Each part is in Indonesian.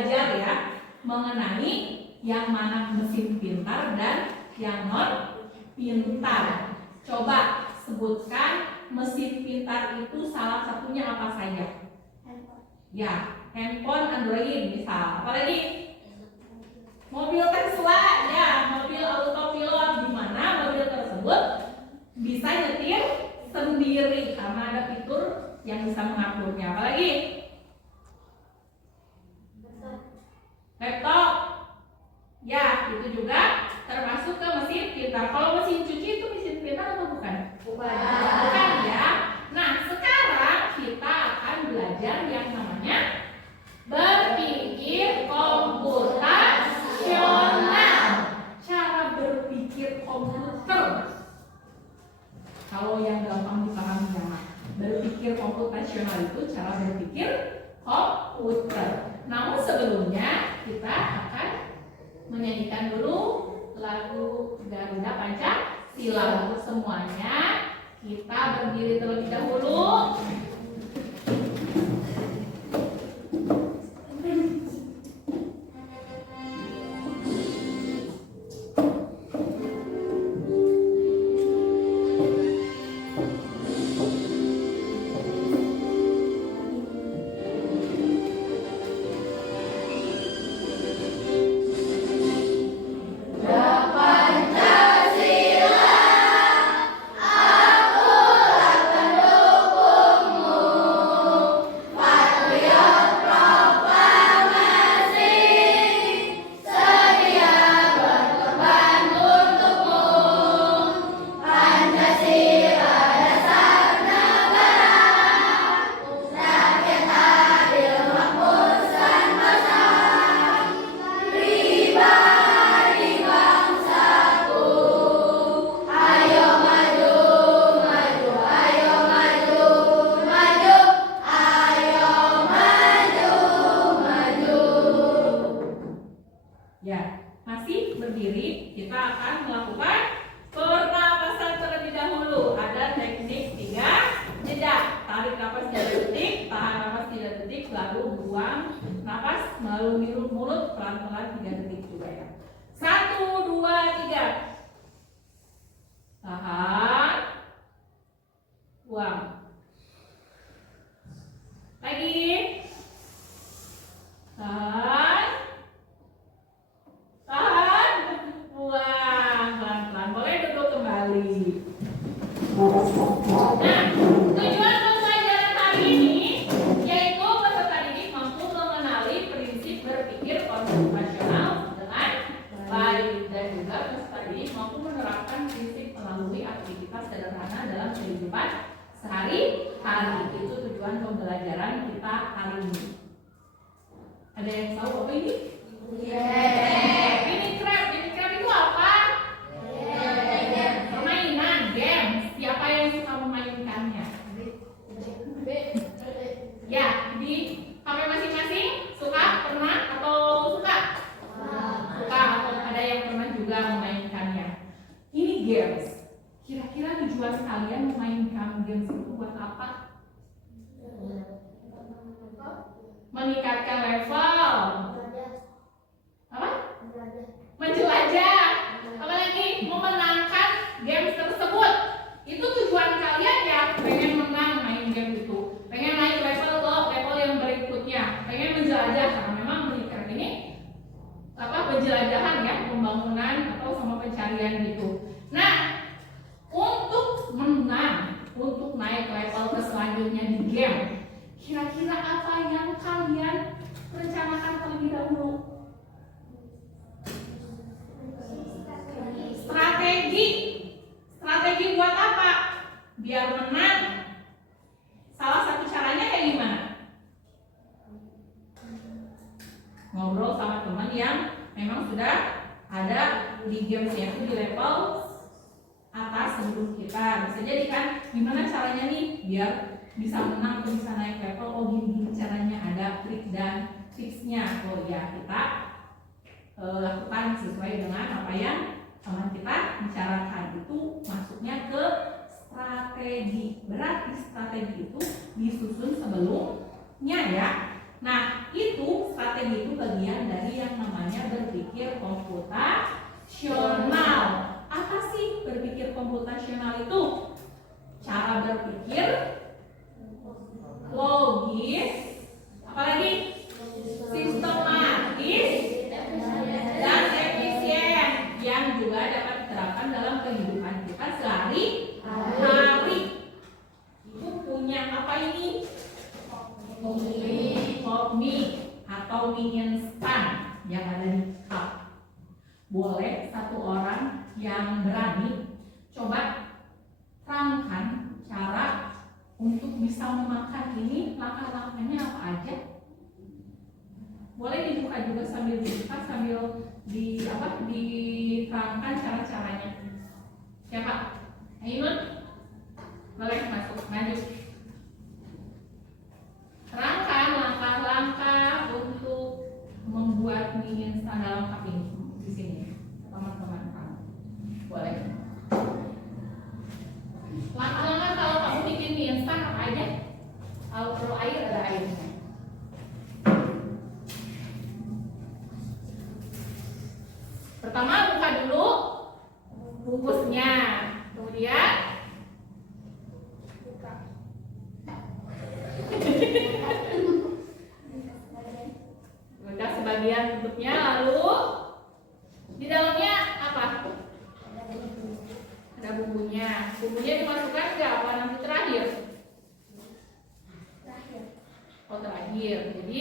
belajar ya mengenai yang mana mesin pintar dan yang non pintar. Coba sebutkan mesin pintar itu salah satunya apa saja? Ya, handphone Android misal. Apalagi? Mobil Tesla, ya, mobil autopilot, di mana mobil tersebut bisa nyetir sendiri karena ada fitur yang bisa mengaturnya. Apalagi? Laptop, ya, itu juga termasuk ke mesin pintar. Kalau mesin cuci itu mesin pintar atau bukan? Bukan ya. Nah, sekarang kita akan belajar yang namanya berpikir komputasional. Cara berpikir komputer. Kalau yang gampang dipahami ya, berpikir komputasional itu cara berpikir komputer. Namun sebelumnya kita akan menyanyikan dulu lagu Garuda Pancasila. Untuk semuanya kita berdiri terlebih dahulu. Meningkatkan level. Apa? Menjelajah. Apalagi memenangkan game tersebut. Itu tujuan kalian ya, pengen menang main game itu, pengen naik level ke level yang berikutnya, pengen menjelajah karena memang meningkat ini penjelajahan ya, pembangunan atau sama pencarian gitu. Nah, untuk menang, untuk naik level ke selanjutnya di game, kira-kira apa yang kalian rencanakan terlebih dahulu? Strategi buat apa? Biar menang. Salah satu caranya kayak gimana? Ngobrol sama teman yang memang sudah ada di gamesnya itu di level atas sebelum kita. Bisa jadi kan gimana caranya nih biar bisa menang atau bisa naik level. Oh gini caranya, ada trik dan tipsnya. Oh ya, kita lakukan sesuai dengan apa yang teman kita bicarakan. Itu masuknya ke strategi. Berarti strategi itu disusun sebelumnya ya. Nah, itu strategi strategi itu bagian dari yang namanya berpikir komputasional. Apa sih berpikir komputasional itu? Cara berpikir logis, apalagi sistematis dan efisien yang juga dapat diterapkan dalam kehidupan kita sehari-hari. Ibu punya apa ini? Hot mie atau mie instan yang ada di cup. Boleh satu orang yang berani coba terangkan cara untuk bisa memakan ini, langkah-langkahnya apa aja? Boleh dibuka juga sambil dibuka, sambil diterangkan cara-caranya. Siapa? Ainun? Boleh masuk, maju. Terangkan langkah-langkah untuk membuat mie instan dalam cup ini di sini, teman-teman kamu. Boleh. Langkah-langkah kalau kamu bikin mie instan apa aja? Kalau perlu air, ada airnya. Pertama buka dulu bungkusnya, kemudian buka. Buka sebagian tutupnya, lalu di dalamnya apa? Ada bumbunya. Bumbunya dimasukkan ke apa nanti terakhir? Oh terakhir. Jadi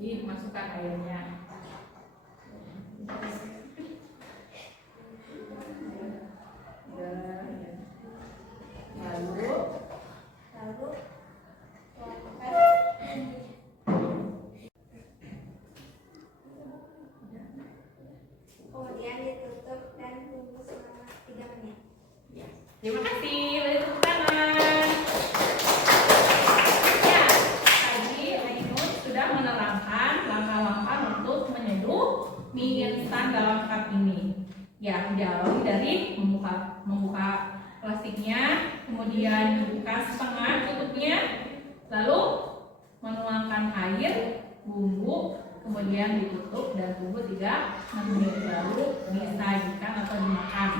dimasukkan airnya. Lalu kemudian ditutup dan tunggu selama 3 menit. terima kasih, beri tepuk tangan. Ya, tadi Ainun sudah menerangkan langkah-langkah untuk menyeduh mie instan dalam cup ini. Ya, diawali dari membuka plastiknya, kemudian dibuka setengah tutupnya, lalu menuangkan air, bumbu, kemudian ditutup dan tunggu 3 menit, lalu disajikan atau dimakan.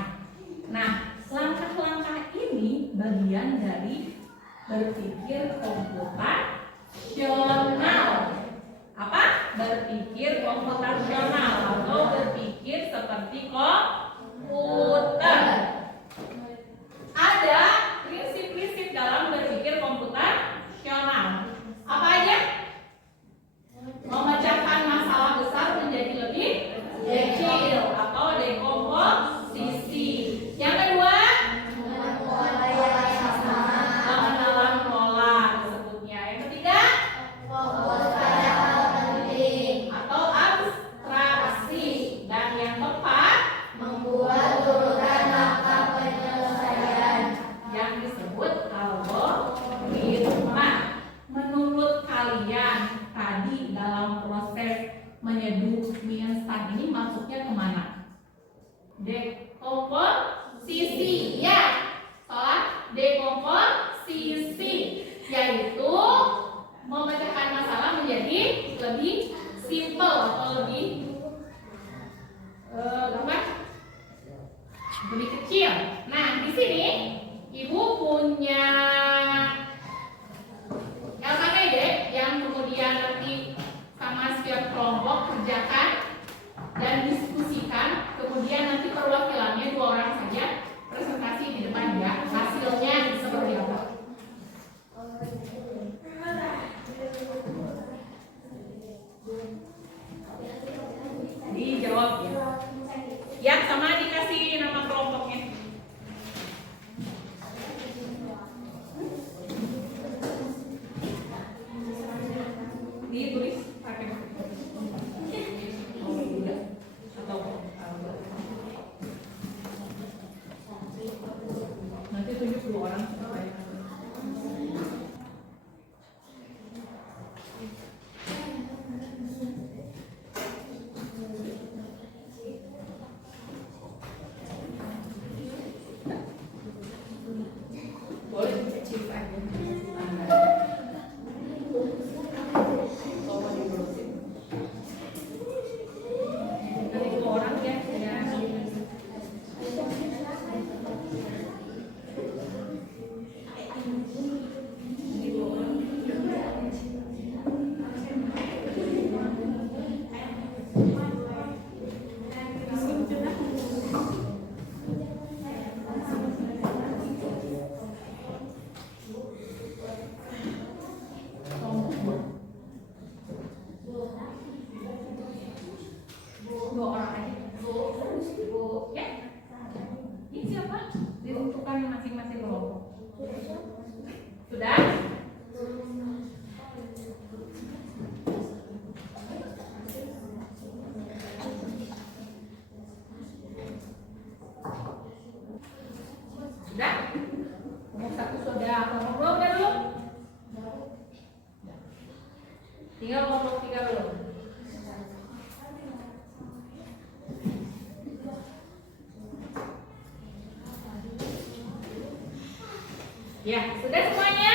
Nah, langkah-langkah ini bagian dari berpikir komputasional. Apa? Berpikir komputasional atau berpikir seperti komputer. Ada prinsip-prinsip dalam berpikir komputasional. Apa aja? Memecahkan masalah besar menjadi lebih kecil atau dekomposisi. Yang kedua, mengenal pola disebutnya. Yang ketiga, fokus pada hal penting atau abstraksi. Dan yang keempat, membuat urutan langkah penyelesaian yang disebut algoritma. Menurut kalian tadi dalam proses menyeduh mie instan ini masuknya kemana? Dekomposisi, ya. Salah, dekomposisi, yaitu memecahkan masalah menjadi lebih simple atau lebih lebih kecil. Nah, di sini ibu punya LKPD yang kemudian nanti sama setiap kelompok kerjakan dan diskusikan. Kemudian nanti perwakilannya 2 orang saja presentasi di depan ya. Hasilnya seperti apa? Ya, sudah semuanya?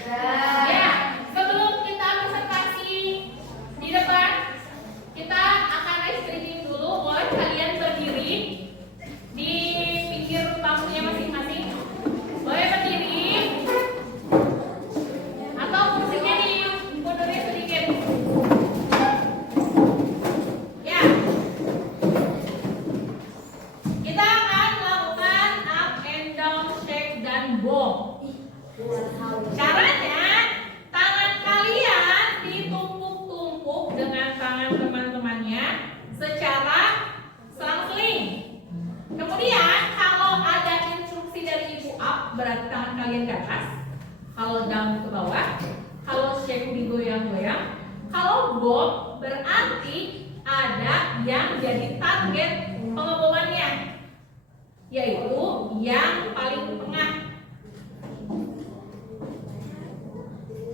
Ya, sebelum kita presentasi di depan, kita akan ice breaking dulu. Boleh kalian berdiri di pinggir bangkunya masing-masing. Boleh berdiri atau kursinya dimundurin sedikit. Ya, kita akan melakukan up and down, shake dan bow. Caranya, tangan kalian ditumpuk-tumpuk dengan tangan teman-temannya secara selang-seling. Kemudian, kalau ada instruksi dari ibu up, berarti tangan kalian ke atas. Kalau down ke bawah. Kalau shake digoyang-goyang. Kalau bob, berarti ada yang jadi target pengebomannya, yaitu yang paling tengah.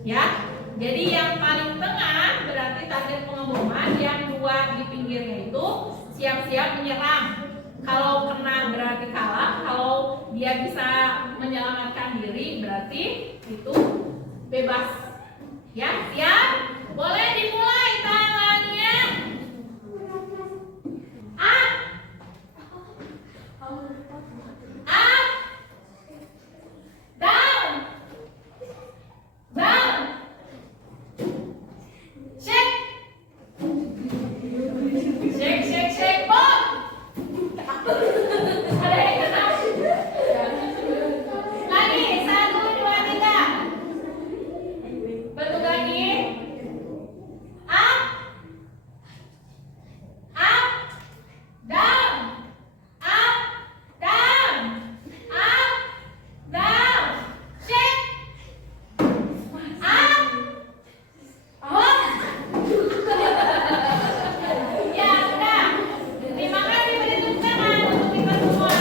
Ya, jadi yang paling tengah berarti target pengeboman. Yang dua di pinggirnya itu siap-siap menyerang. Kalau kena berarti kalah. Kalau dia bisa menyelamatkan diri berarti itu bebas. Ya, siap? Boleh dimulai tangannya. Up, up, down, down, shake, shake, shake, shake, bob. Ada yang kena? Lagi, 1, 2, 3. Bentuk lagi. Up, up, down, up, down, up, down, shake, up, bob. Ya, udah. Terima kasih beri tepuk tangan untuk kita semua.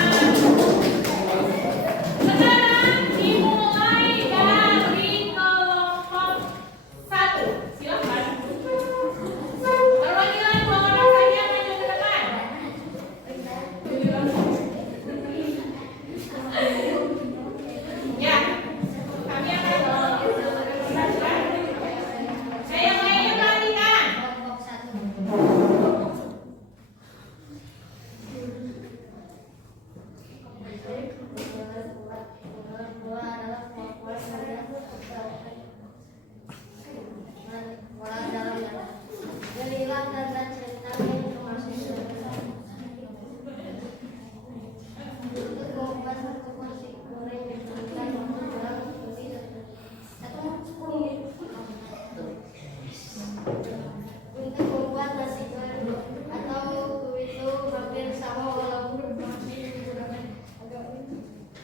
Sekarang dimulai dari kelompok 1. Silakan. Perwakilan 2 orang saja maju ke depan. Ya, kami akan saya yang lainnya perhatikan. Untuk membuat nasi goreng atau itu hampir sama walaupun masih menggunakan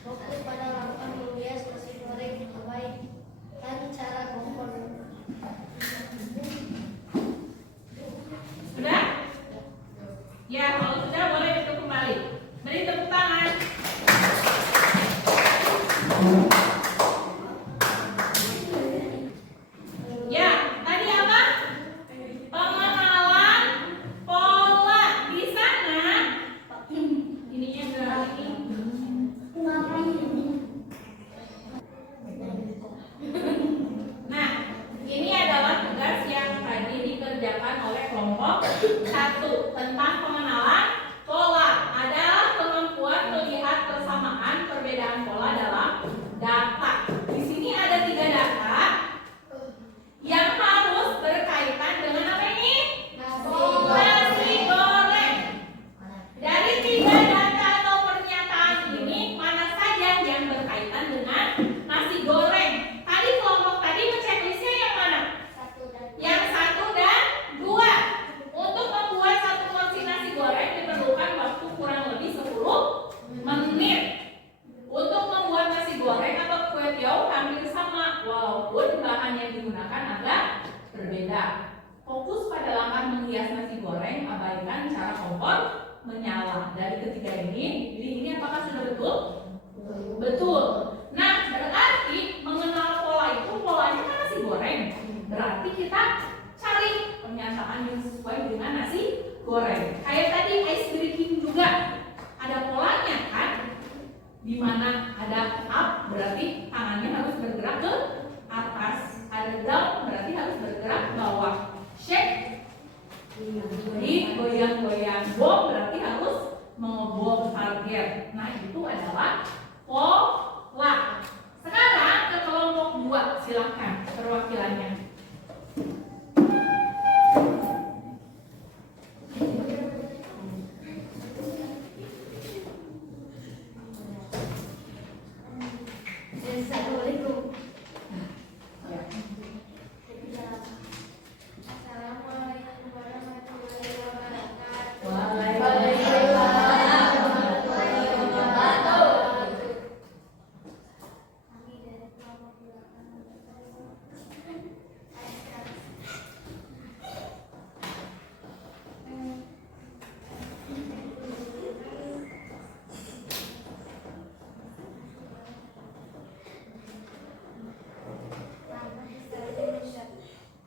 fokus pada langkah menghias nasi goreng, abaikan cara kompor. Sudah? Ya, kalau sudah boleh duduk kembali. Beri tepuk tangan. Ya, tadi apa? Pengenalan pola di sana. Ininya gerak ini. Nah, ini adalah tugas yang tadi dikerjakan oleh kelompok 1 tentang pengenalan pola. Adalah kemampuan melihat persamaan perbedaan pola dalam data. Di sini ada 3 data yang harus berkaitan dengan apa ini? Nasi goreng. Dari 3 data atau pernyataan ini, mana saja yang berkaitan dengan nasi goreng? Tadi kelompok tadi checklistnya yang mana? Yang 1 dan 2. Untuk membuat 1 porsi nasi goreng diperlukan waktu kurang lebih 10 menit. Untuk membuat nasi goreng atau kue tiaw hampir sama, walaupun bahan yang digunakan agak berbeda. Fokus pada langkah menghias nasi goreng, abaikan cara kompor menyala. Dari ketiga ini apakah sudah betul? Betul. Nah, berarti mengenal pola itu, polanya kan nasi goreng. Berarti kita cari pernyataan yang sesuai dengan nasi goreng. Kayak tadi ice breaking juga ada polanya kan? Di mana ada up berarti tangannya ke atas. Ada down berarti harus bergerak ke bawah. Shake, jadi goyang-goyang. Bom berarti harus mengebom target. Nah itu adalah pola. Sekarang ke kelompok 2, silakan perwakilannya. Assalamualaikum. Ya. Assalamualaikum warahmatullahi wabarakatuh. Waalaikumsalam. Kami dari kelompok 2 akan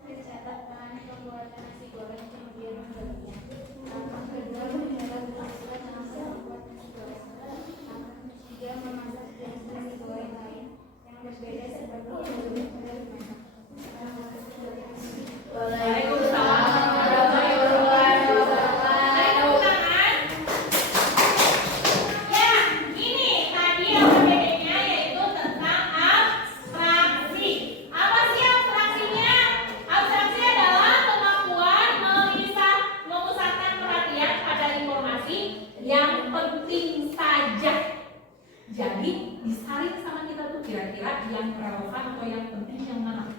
mencatat bahan pembuatan nasi goreng kemudian membuatnya. Langkah kedua mencatat tulisan nama membuat nasi goreng. Langkah ketiga memasak jenis nasi goreng lain yang berbeda seperti yang dulu dan dimasak. Waalaikumsalam warahmatullahi wabarakatuh. Ada tangan? Ya, ini tadi yang berbedanya yaitu tentang abstraksi. Apa sih abstraksinya? Abstraksi adalah kemampuan memusatkan perhatian pada informasi yang penting saja. Jadi disaring sama kita tuh kira-kira yang relevan atau yang penting yang mana?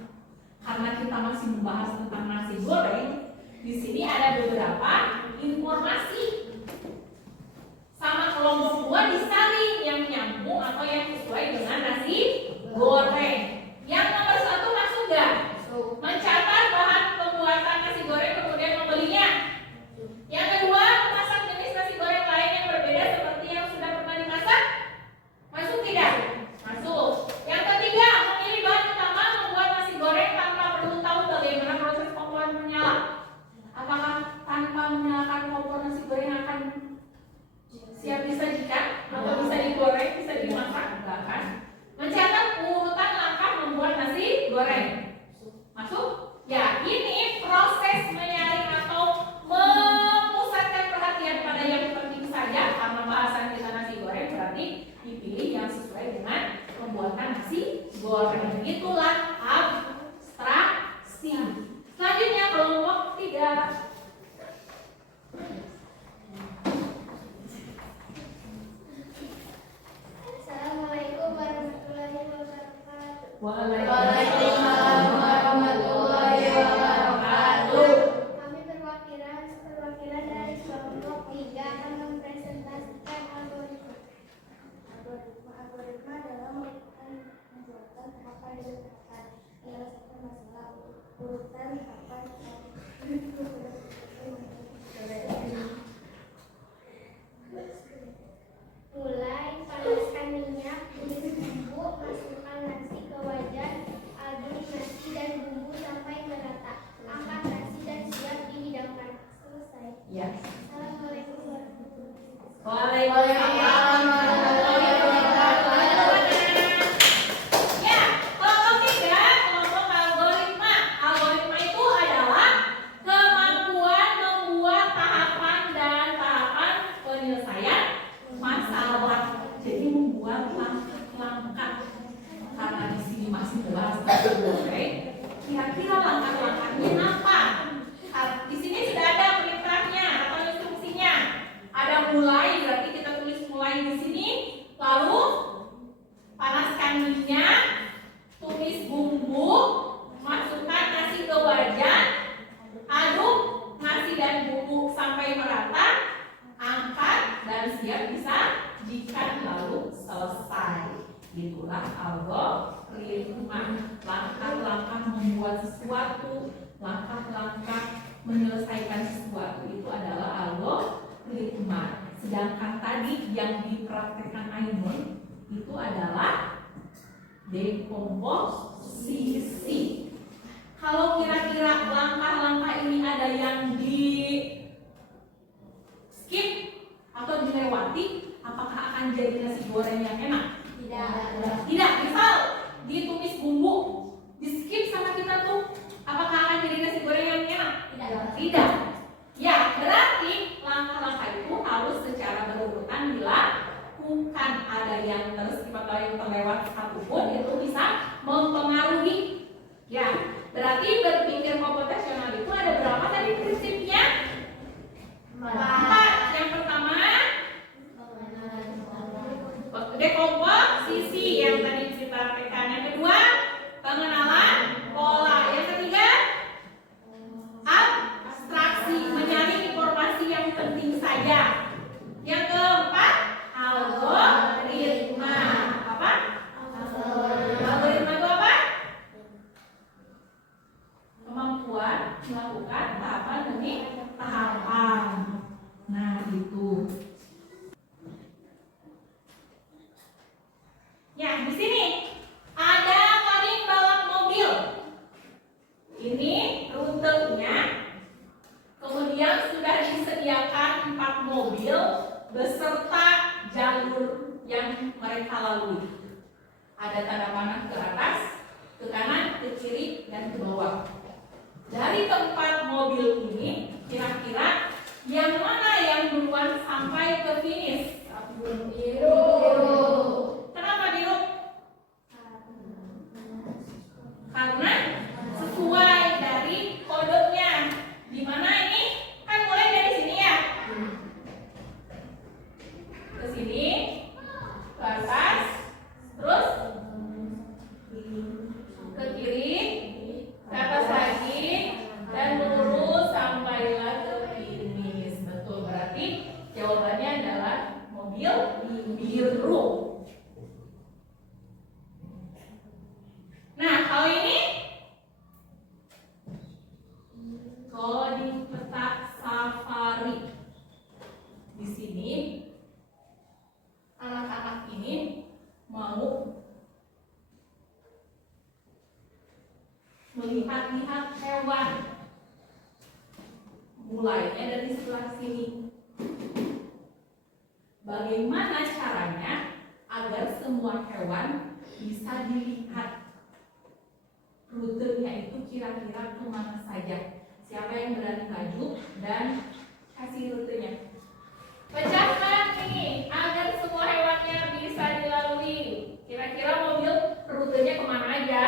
Karena kita masih membahas tentang nasi goreng, di sini ada beberapa informasi. Sama kelompok 2 disaring yang nyambung atau yang sesuai dengan nasi goreng. Yang nomor 1 masuk nggak? Mencatat bahan pembuatan nasi goreng kemudian membelinya. Yang kedua, memasak jenis nasi goreng lain yang berbeda seperti yang sudah pernah dimasak. Masuk tidak? Masuk. Yang ketiga, memilih bahan utama membuat nasi goreng tanpa perlu tahu bagaimana proses kompor menyala. Apakah tanpa menyalakan kompor nasi goreng akan siap disajikan atau bisa digoreng, bisa dimasak? Enggak kan? Mencatat urutan langkah membuat nasi goreng. Masuk? Ya, ini proses menyaring atau memusatkan perhatian pada yang penting saja. Karena bahasan kita nasi goreng berarti dipilih yang sesuai dengan pembuatan nasi goreng. Itulah abstraksi. Selanjutnya kelompok 3. Assalamualaikum warahmatullahi wabarakatuh. Waalaikumsalam warahmatullahi wabarakatuh. Kami perwakilan dari kelompok 3 akan mempresentasikan algoritma. Algoritma adalah melakukan pembuatan tahapan demi tahapan, menyelesaikan masalah urutan tahapan. Mulai panaskan minyak, tumis bumbu, masukkan nasi ke wajan, aduk nasi dan bumbu sampai merata. Angkat nasi dan siap dihidangkan. Selesai. Ya. Assalamualaikum warahmatullahi wabarakatuh. Waalaikumsalam warahmatullahi wabarakatuh. Ya, kelompok 3, kelompok algoritma. Algoritma itu adalah kemampuan membuat tahapan dan tahapan penyelesaian masalah. Jadi membuat langkah-langkah. Karena di sini masih membahas nasi goreng, kira-kira langkah-langkahnya apa? Di sini sudah ada perintahnya atau instruksinya. Ada mulai, berarti kita tulis mulai di sini. Lalu panaskan minyak, tumis bumbu, masukkan nasi ke wajan, aduk nasi dan bumbu sampai merata, angkat dan siap disajikan lalu selesai. Itulah algoritma. Langkah-langkah membuat sesuatu, langkah-langkah menyelesaikan sesuatu itu adalah algoritma. Sedangkan tadi yang dipraktekkan Ainun itu adalah dekomposisi. Kalau kira-kira langkah-langkah ini ada yang di skip atau dilewati, apakah akan jadi nasi goreng yang enak? Tidak. Tidak. Misal ditumis bumbu di skip sama kita tuh, apakah akan jadi nasi goreng yang enak? Tidak. Ya, berarti langkah-langkah itu harus secara berurutan dilakukan. Ada yang terskip atau yang terlewat satu pun itu bisa mempengaruhi. Ya, berarti berpikir komputasional itu ada berapa tadi prinsipnya? 4. Yang pertama, dekomposisi yang tadi kita praktekkan. Yang kedua, pengenalan pola. Yang ketiga, abstraksi, menyaring informasi yang penting saja. Yang keempat, algoritma. Apa? Algoritma itu apa? Kemampuan melakukan tahapan demi tahapan. Nah, itu. Ya, di sini ada coding balap mobil. Ini rutenya. Kemudian sudah disediakan 4 mobil beserta jalur yang mereka lalui. Ada tanda panah ke atas, ke kanan, ke kiri, dan ke bawah. Dari keempat mobil ini, kira-kira yang mana yang duluan sampai ke finish? Biru. Kenapa biru? Karena sesuai dari kodenya. Di mana ini? Kan mulai dari sini ya. Ke sini, ke atas, terus ke kiri, ke atas lagi, dan lurus sampailah ke finish. Betul, berarti jawabannya adalah mobil biru. Nah, kalau ini coding peta safari. Di sini anak-anak ini mau melihat-lihat hewan. Mulainya dari sebelah sini. Bagaimana caranya agar semua hewan bisa dilihat? Rutenya itu kira-kira kemana saja? Siapa yang berani maju dan kasih rutenya? Pecahkan nih agar semua hewannya bisa dilalui. Kira-kira mobil rutenya kemana aja?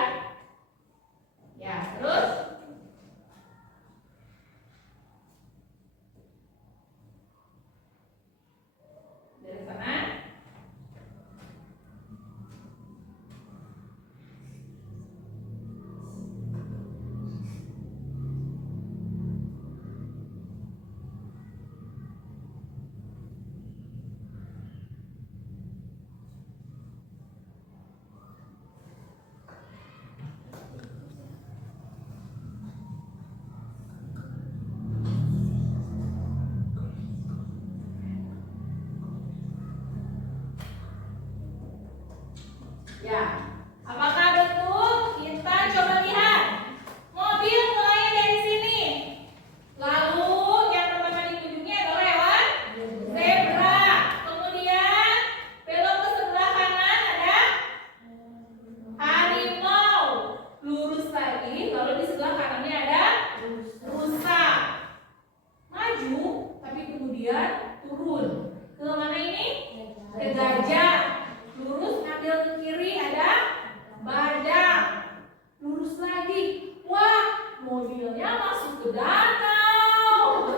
Ya, terus dari sana. Ya, apakah betul? Kita coba lihat. Mobil mulai dari sini. Lalu yang pertama dikunjungi adalah hewan zebra. Kemudian belok ke sebelah kanan ada harimau. Lurus lagi, lalu di sebelah kanannya ada rusa. Maju, tapi kemudian turun. Ke mana ini? Ke gajah. Lurus ngambil ke kiri ada badak. Lurus lagi. Wah, mobilnya masuk ke danau.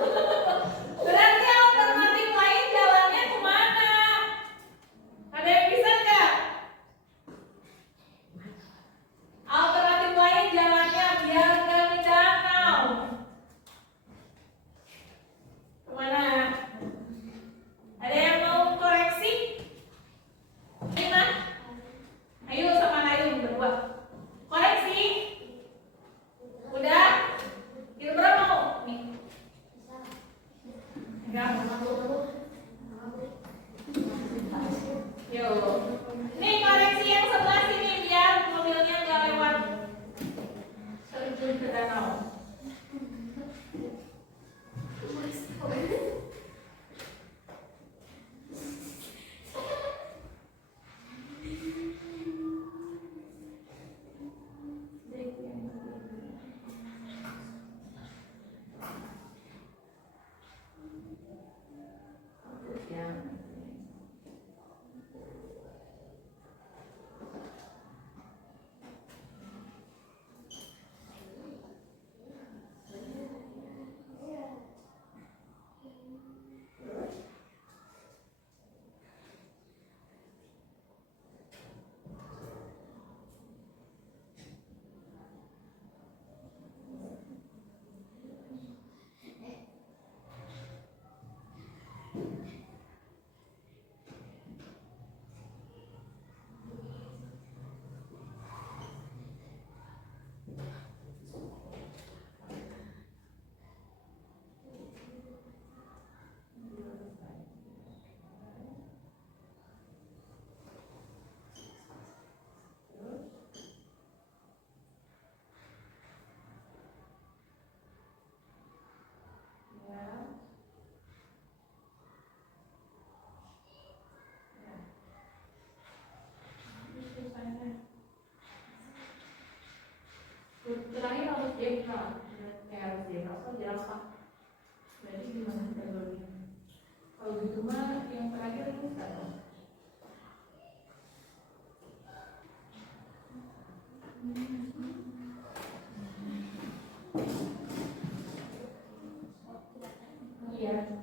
Berarti alternatif lain jalannya kemana? Ada yang bisa nggak? Alternatif lain jalannya biar nggak di danau. Kemana? Ada yang mau koreksi? Lima. Ayo sama Ayu berdua. Koreksi. Udah? Kira-kira mau? Nih. Enggak mau. Yo. Nih koreksi yang sebelah sini biar mobilnya nggak lewat terjun ke danau. yang terakhir bukan. Iya.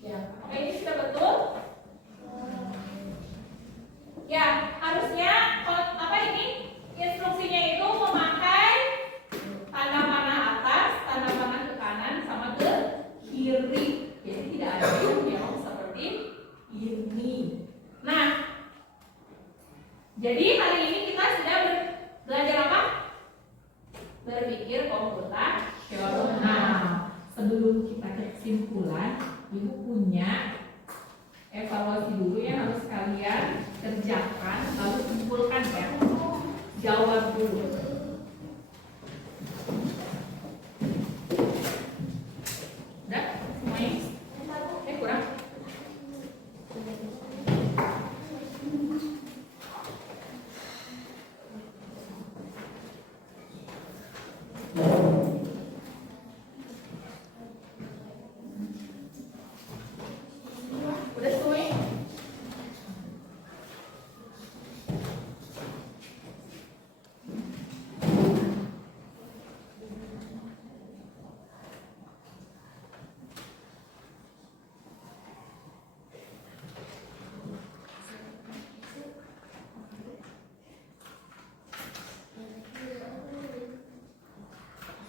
Ya, oke, ini sudah betul. Ya, harusnya apa ini? Instruksinya itu memakai tanda panah atas, tanda panah ke kanan, sama ke kiri. Jadi tidak ada yang seperti ini. Nah, jadi hari ini kita sudah belajar apa? Berpikir komputasional. Sebelum kita ke kesimpulan, Ibu punya evaluasi dulu yang harus kalian kerjakan, lalu kumpulkan ya. Jawab dulu. Udah? Semuanya? Kurang? Udah semuanya?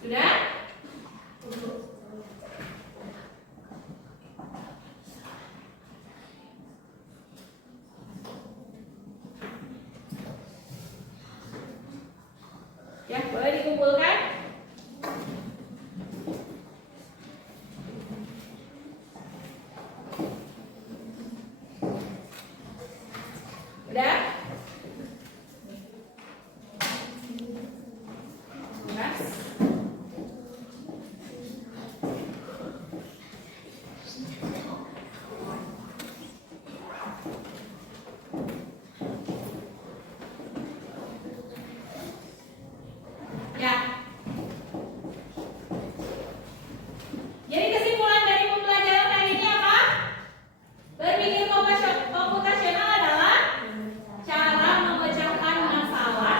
Sudah? Ya, boleh dikumpulkan? Udah? Udah? Ya. Jadi kesimpulan dari pembelajaran hari ini apa? Berpikir komputasional adalah cara memecahkan masalah.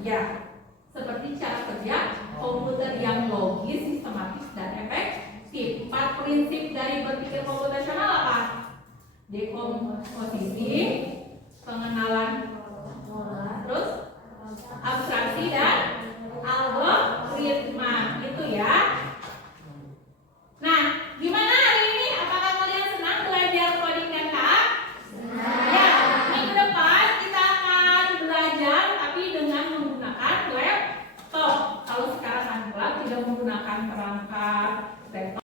Ya, seperti cara kerja komputer yang logis, sistematis, dan efektif. 4 prinsip dari berpikir komputasional apa? Dekomposisi, pengenalan, terus abstraksi dan algoritma, itu ya. Nah, gimana hari ini? Apakah kalian senang belajar coding dan KA? Ya, minggu depan kita akan belajar tapi dengan menggunakan laptop. Kalau sekarang anak tidak menggunakan perangkat laptop.